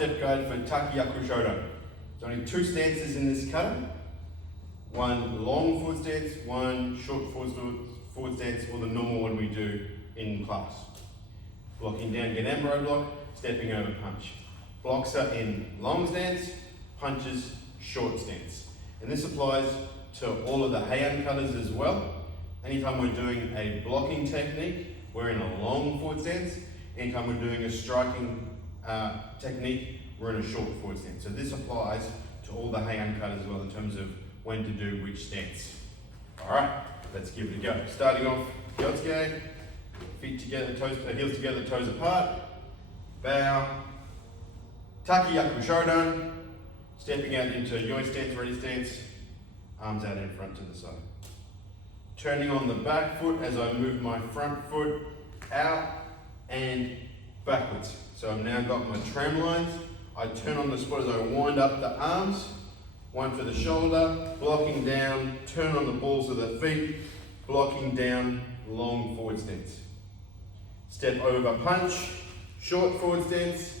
step guide for Taikyoku Shodan. There's only two stances in this kata. One long forward stance, one short forward stance, or the normal one we do in class. Blocking down, get ambo block, stepping over punch. Blocks are in long stance, punches short stance. And this applies to all of the heian katas as well. Anytime we're doing a blocking technique, we're in a long forward stance. Anytime we're doing a striking technique, we're in a short forward stance. So this applies to all the heian katas as well in terms of when to do which stance. Alright, let's give it a go. Starting off, Yotsuke, feet together, heels together, toes apart, bow, Taikyoku Shodan, stepping out into yoi stance, ready stance, arms out in front to the side. Turning on the back foot as I move my front foot out and backwards. So I've now got my tram lines. I turn on the spot as I wind up the arms, one for the shoulder, blocking down, turn on the balls of the feet, blocking down, long forward stance. Step over punch, short forward stance,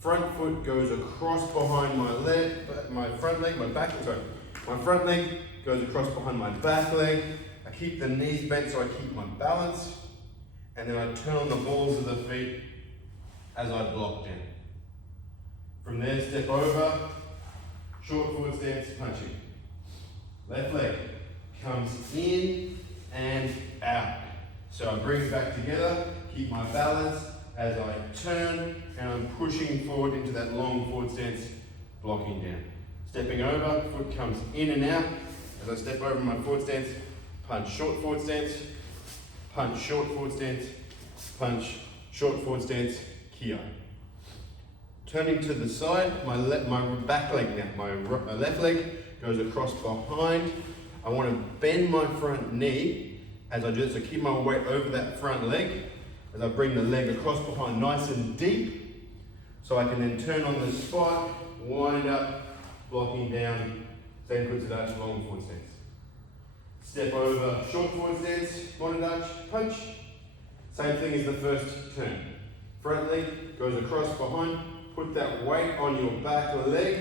front foot goes across behind my leg, my front leg, my front leg goes across behind my back leg. I keep the knees bent so I keep my balance, and then I turn on the balls of the feet as I block down. From there, step over, short forward stance, punching. Left leg comes in and out. So I bring it back together, keep my balance as I turn, and I'm pushing forward into that long forward stance, blocking down. Stepping over, foot comes in and out. As I step over my forward stance, punch short forward stance, punch short forward stance, punch short forward stance, kia. Turning to the side, my back leg now, my left leg goes across behind. I want to bend my front knee as I do this, so keep my weight over that front leg as I bring the leg across behind nice and deep, so I can then turn on the spot, wind up, blocking down, Senku Tadachi, long forward stance. Step over, short forward stance, Monodachi, punch. Same thing as the first turn. Front leg goes across behind, put that weight on your back leg,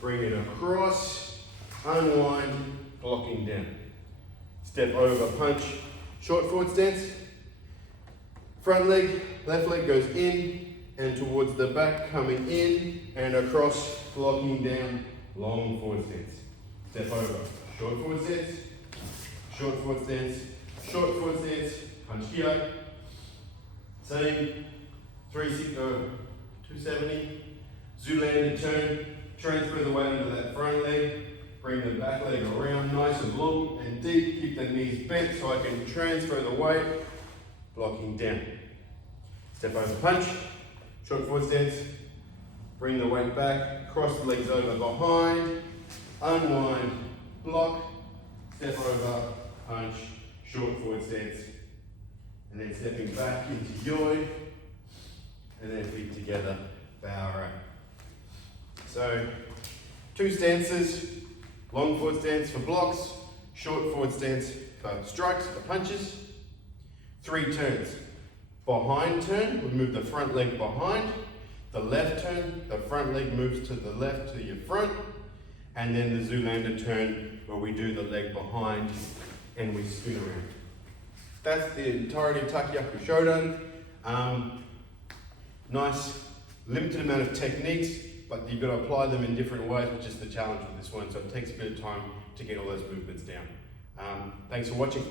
bring it across, unwind, blocking down. Step over, punch, short forward stance. Front leg, left leg goes in and towards the back, coming in and across, blocking down, long forward stance. Step over, short forward stance, short forward stance, short forward stance, punch here. Same, 270, Zoolander turn, transfer the weight into that front leg, bring the back leg around nice and long and deep, keep the knees bent so I can transfer the weight, blocking down. Step over punch, short forward stance, bring the weight back, cross the legs over behind, unwind, block, step over, punch, short forward stance, and then stepping back into yoi, and then feet together, bow right. So, two stances, long forward stance for blocks, short forward stance for strikes, for punches. 3 turns. Behind turn, we move the front leg behind. The left turn, the front leg moves to the left to your front. And then the Zoolander turn, where we do the leg behind and we spin around. That's the entirety of Taikyoku Shodan. Nice, limited amount of techniques, but you've got to apply them in different ways, which is the challenge with this one. So it takes a bit of time to get all those movements down. Thanks for watching.